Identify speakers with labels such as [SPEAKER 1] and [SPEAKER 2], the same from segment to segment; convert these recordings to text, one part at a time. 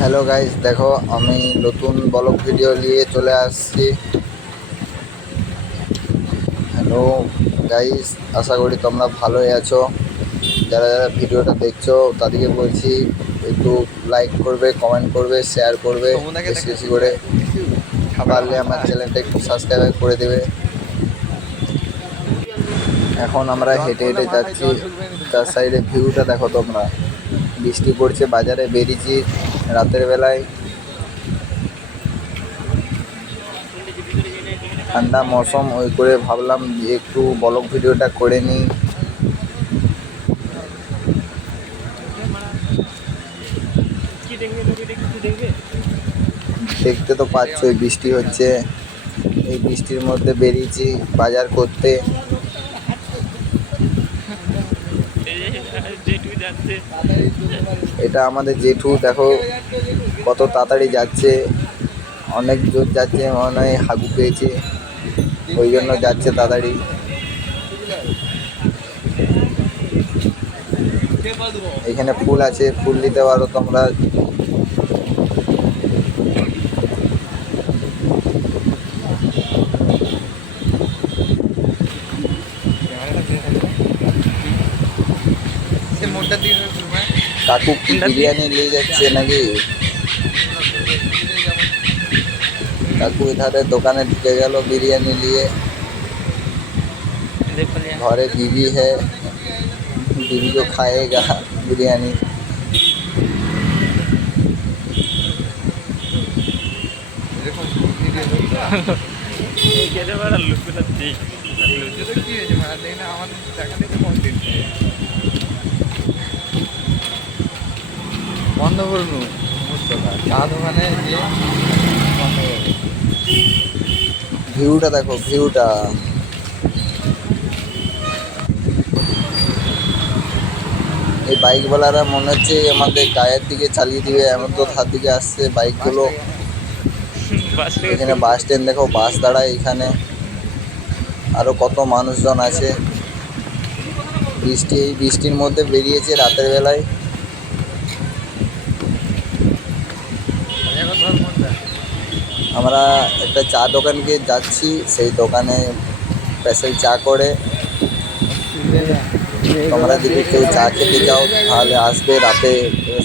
[SPEAKER 1] Hello guys দেখো আমি নতুন ব্লগ ভিডিও নিয়ে চলে আসছি। হ্যালো গাইস আশা করি তোমরা ভালোই আছো। যারা যারা ভিডিওটা দেখছ তাদেরকে বলছি একটু লাইক করবে কমেন্ট করবে শেয়ার করবে বেশি বেশি করে। পারলে আমার চ্যানেলটা একটু সাবস্ক্রাইব করে দেবে। এখন আমরা হেঁটে হেঁটে যাচ্ছি। তার সাইডে ভিউটা দেখো তোমরা। বৃষ্টি পড়ছে বাজারে বেরিয়েছি। রাতের বেলায়। ঠান্ডা মৌসুম, ওই করে ভাবলাম একটু ব্লগ ভিডিওটা করে নিই। দেখতে তো পাচ্ছই, বৃষ্টি হচ্ছে। এই বৃষ্টির মধ্যে বেরিয়েছি বাজার করতে
[SPEAKER 2] এই যে যেটুকু যাচ্ছে
[SPEAKER 1] এটা আমাদের জেঠু, দেখো কত তাড়াতাড়ি যাচ্ছে। অনেক জোর যাচ্ছে, মনে হয় হাগু পেয়েছে। ওই জন্য যাচ্ছে তাড়াতাড়ি। এখানে ফুল আছে, ফুল নিতে পারো তোমরা। কাকু কি বিরিয়ানি নিয়ে যাচ্ছে নাকি কাকু এধারে দোকানে ঢুকে গেল বিরিয়ানি নিয়ে
[SPEAKER 2] দেখো লিয়া
[SPEAKER 1] ঘরে बीवी है बीवी को खाएगा बिरयानी
[SPEAKER 2] এই গেলে বড় লুকুটা দেখ
[SPEAKER 3] বন্ধ করুন চা দোকানে গিয়ে বন্ধ করুন
[SPEAKER 1] ভিউটা দেখো ভিউটা। এই বাইক বাইকওয়ালারা মনে হচ্ছে আমাদের গায়ের দিকে চালিয়ে দিবে এমন তো ধার দিকে আসছে বাইকগুলো এখানে বাস স্ট্যান্ড দেখো বাস দাঁড়ায় এখানে। আরও কত মানুষজন আছে। বৃষ্টি এই বৃষ্টির মধ্যে বেরিয়েছে রাতের বেলায়। আমরা একটা চা দোকানকে যাচ্ছি, সেই দোকানে স্পেশাল চা করে। তোমরা যদি কেউ চা খেতে যাও, তাহলে আসবে, রাতে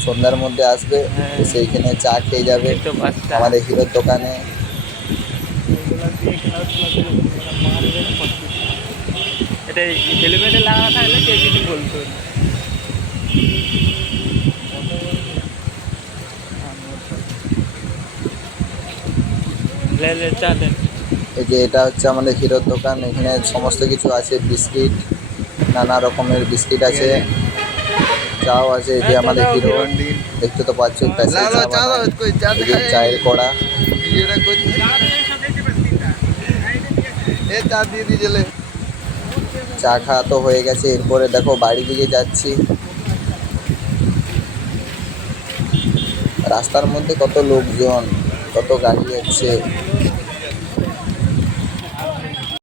[SPEAKER 1] সন্ধ্যার মধ্যে আসবে, তো সেইখানে চা খেয়ে যাবে
[SPEAKER 2] তো বাসটা
[SPEAKER 1] আমাদের হিরোর দোকানে।
[SPEAKER 2] এটা হেলমেটে লাগানো থাকলে কেউ কিছু বলতো
[SPEAKER 1] এই যে এটা হচ্ছে আমাদের হিরোর দোকান এখানে সমস্ত কিছু আছে বিস্কিট নানা রকমের বিস্কিট আছে চাও আছে এই যে আমাদের হিরো দেখতে তো পাচ্ছ চায়ের কড়া। চা খাওয়া তো হয়ে গেছে এরপরে দেখো বাড়ি দিকে যাচ্ছি। রাস্তার মধ্যে কত লোকজন। কত গাড়ি যাচ্ছে